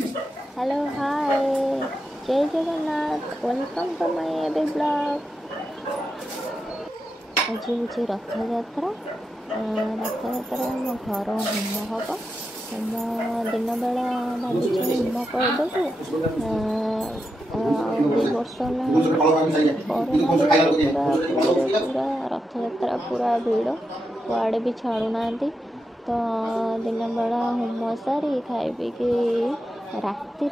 Hello hi जय Jagannath welcome to my AB blog. आज हूँ रथ यात्रा आम घर होम हम होम दिन बेला भावी होम करदेबू। 2 वर्ष पूरा रथ यात्रा पूरा भिड़ कुआड़े भी छाड़ूना तो दिन बेला होम सारी खाई पीकि राति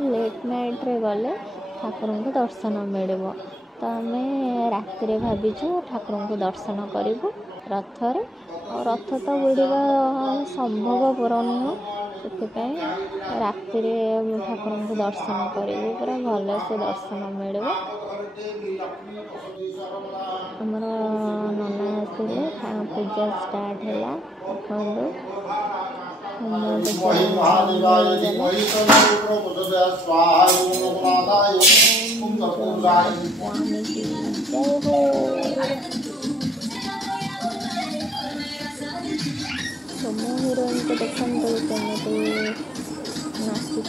लेट नाइट रे गले ठाकुर को दर्शन मिल तो आम राति भाविचु ठाकुर को दर्शन करूँ रथरे। रथ तो भिड़ा संभवपर नुह से राति ठाकुर को दर्शन करूँ पूरा भल से दर्शन मिल। आमर नना आसिले पूजा स्टार्ट है सोमो हिरोइन को देखते नाचुची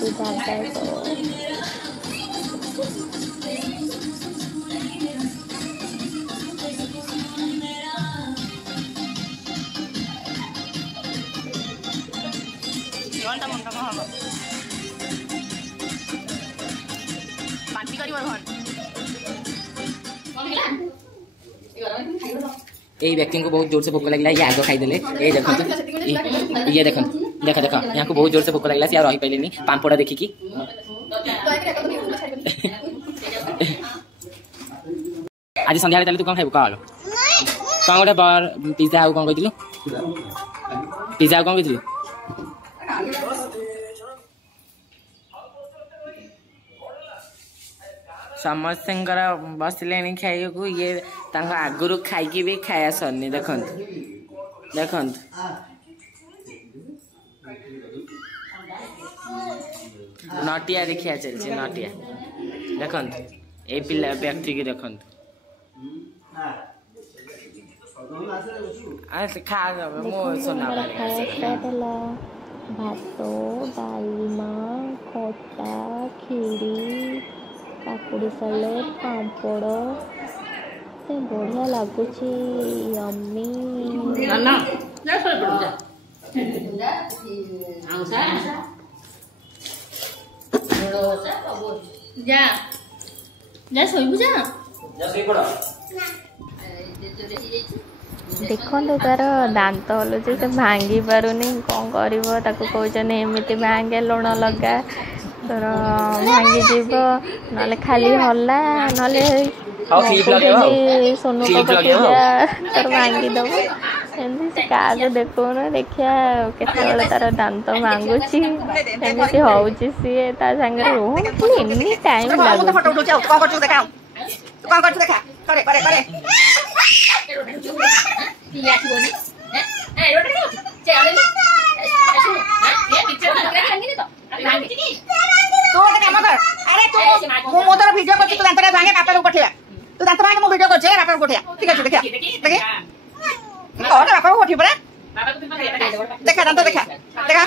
यही व्यक्ति को बहुत जोर से भोक लगे ये आग खाईदे ये देख ये देख देख देख यहाँ को बहुत जोर से भोक लगे सी रही पारे पांपड़ा देखिकी आज संध्या तू कौन खाइबू कह कौन गोटे बार पिज्जा आउ कौन कहलु पिज्जा कौन कहलु समस्त बसले खाई को ये आगुरी खाई भी खाया सरनी देख देख नटिया देखिया चलছে नटिया देख ए पिला व्यक्ति की देख खा मो सोना भात डालमा खटा खीरी काकुड़ी सलाद पापड़ बढ़िया लगुच यम्मी देखो तार दांत हलुचे से भांगी पारुनी कौन कर भांगे लुण लगा तोर भांगी जीव ना खाली हल्ला ना सोनू तोर भांगी दब एमती क्या देखना देखिया केत तार दांत भांगुची एमती होची सी सागर रोहन टाइम तोर वीडियो कर दांत भांगे बापा को पठिया तू दांत भांगे मो वीडियो कर बापा को पठिया ठीक है देखिया देखि कौन बापा को पठी परा देखा दांत देखा देखा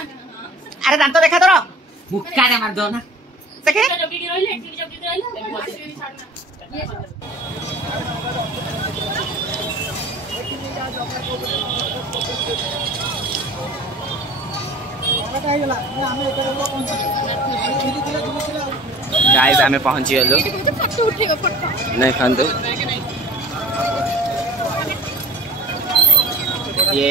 अरे दांत देखा तोर मुक्का रे मार दो ना देखि गाइस आमे पहुंची गलो नहीं खांदो ये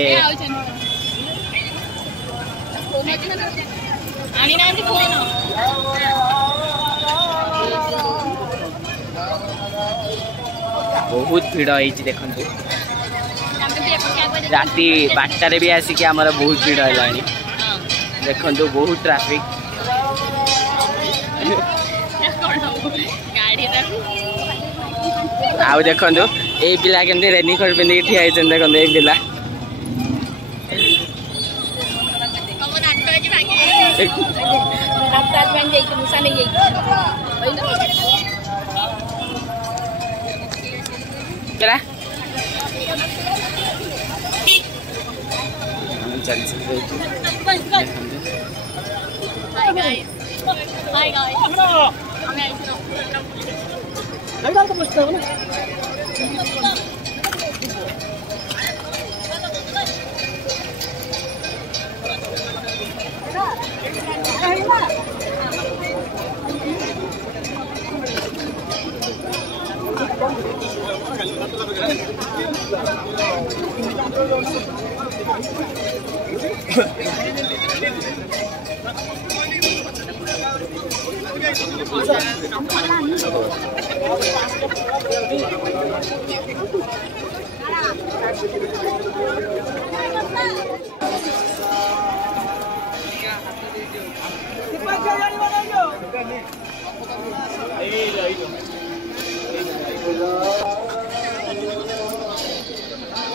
बहुत भीड़ होई देखंतु राति 12 भी आसिक आमर बहुत भीड़ है देखंतु बहुत ट्रैफिक आउ देखंतु ए पिला केमती रेनिकोट पिंधि ठिया होइछन देखंतु ए पिला केला चल Hi guys.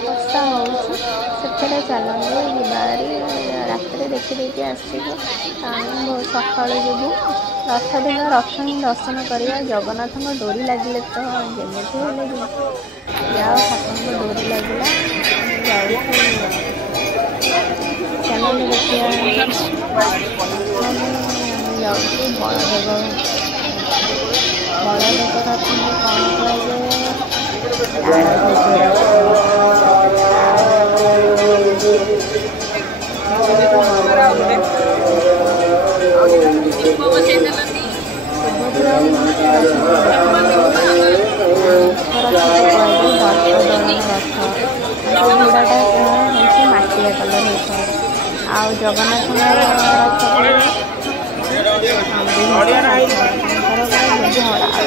ବର୍ଷା ହେଉଛି ସେଥିରେ ଚାଲନ୍ତୁ ଯିବାରି ରାତିରେ ଦେଖିଦେଇକି ଆସିବୁ। ଆମେ ସକାଳୁ ଯିବୁ। ରଥ ଦିନ ରଥ ହିଁ ଦର୍ଶନ କରିବା। ଜଗନ୍ନାଥଙ୍କ ଡୋରି ଲାଗିଲେ ତ ଯେମିତି ହେଲେ ଯିବୁ। ଯାଅ ଠାକୁରଙ୍କ ଡୋରି ଲାଗିଲା ଆମେ ଯାଉଛୁ। ଚାଲନ୍ତୁ ଦେଖିବା ଆମେ ଯାଉଛୁ ବଳଦେବ ରଥଙ୍କୁ କ'ଣ କୁହାଯାଏ? ମାଟିଆ କଲର ହେଇଥାଏ। ଆଉ ଜଗନ୍ନାଥଙ୍କର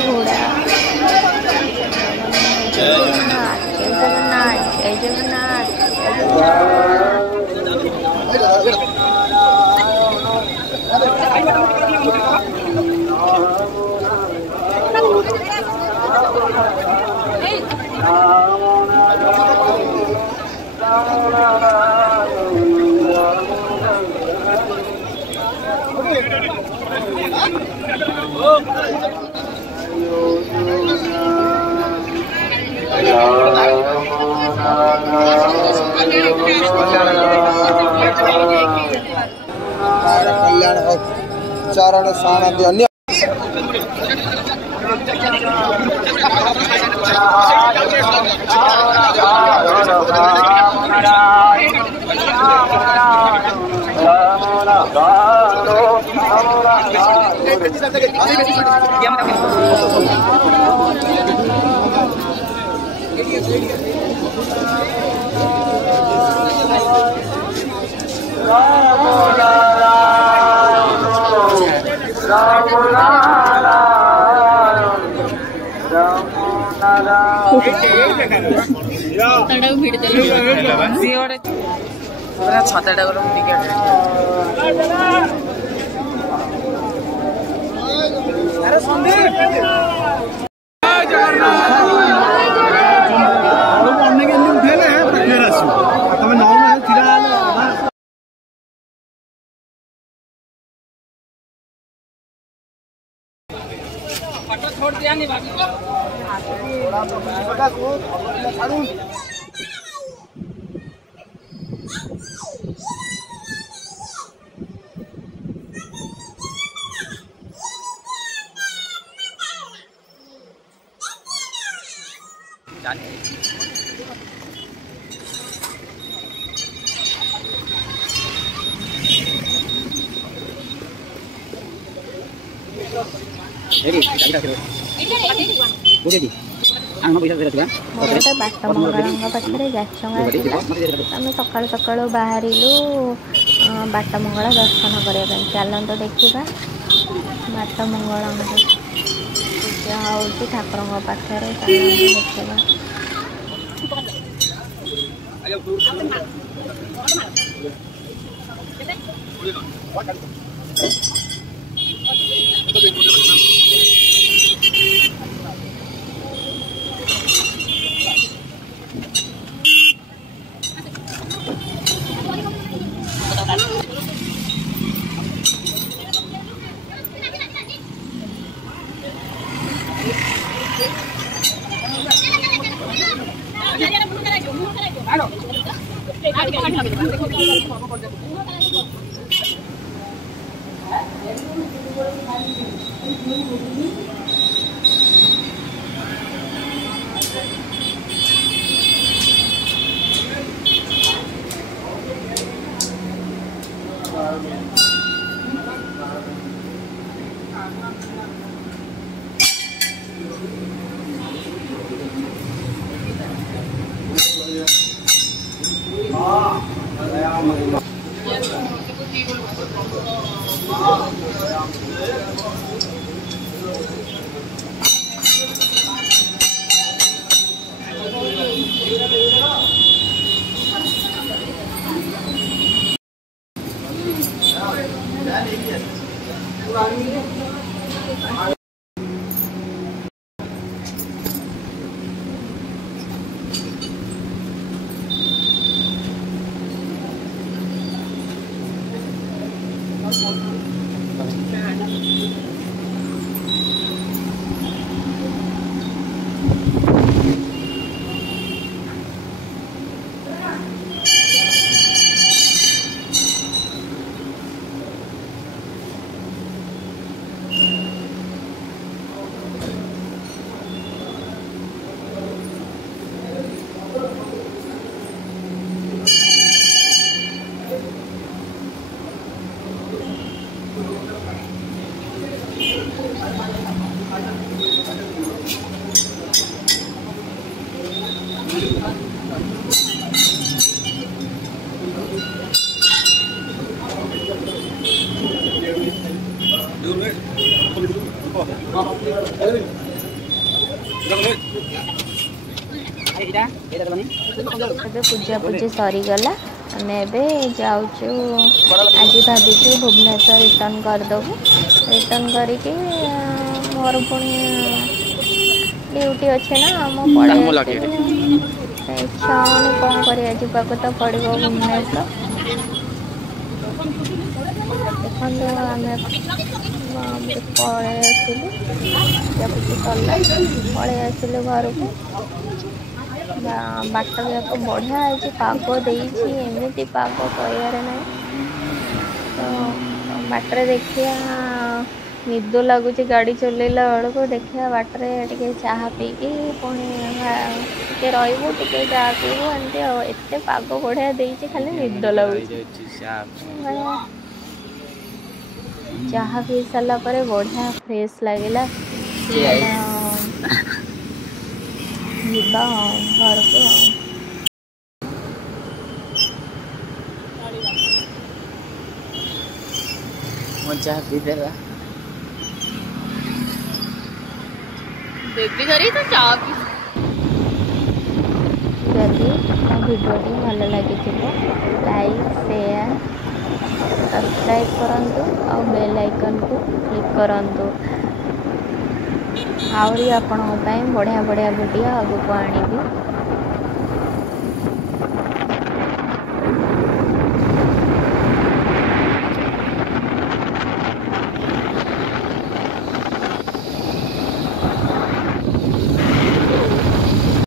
ଘୋଡ଼ା ଜଗନ୍ନାଥ ଜୟ ଜଗନ୍ନାଥ कल्याण हो चरण सानंद अन्य छाता छोड़ दिया नहीं बाकी ଗୋଟେ ବାଟ ମଙ୍ଗଳାଙ୍କ ପାଖରେ ଯାଚଙ୍ଗା ଥିଲା। ଆମେ ସକାଳୁ ସକାଳୁ ବାହାରିଲୁ ବାଟ ମଙ୍ଗଳା ଦର୍ଶନ କରିବା ପାଇଁ। ଚାଲନ୍ତୁ ଦେଖିବା ବାଟ ମଙ୍ଗଳାଙ୍କୁ ପୂଜା ହେଉଛି ଠାକୁରଙ୍କ ପାଖରେ। ଚାଲନ୍ତୁ ଦେଖିବା। पूजा पूजी सरीगला आम जाऊँ आज भाभी भुवनेश्वर रिटर्न करदेबू रिटर्न करके मोर पुणी ड्यूटी अच्छे ना पड़े इच्छा होनी कौन कर तो पड़ो भुवनेश्वर देखो आम पलि आसलु पलि आसलु घर को बाट जाक बढ़िया है पाग एमती पाग कह ना तो बाटर देखिया निद लगुच गाड़ी चलैला बेलू देखिया बाटर टे चाह पीकी पुणी टे रही टे चाह पीबू एमती एत पाग बढ़िया देती खाली निद लगुच चाह पी सारा बढ़िया फ्रेश लगला घर को मजा पीदेला बेबी करी तो चाह पी जदि भिडियोटी भल लगी लाइक शेयर सब्सक्राइब करंतु और बेल आइकन को क्लिक करंतु आहरी आपन बढ़िया बढ़िया वीडियो आगु को आनिबी।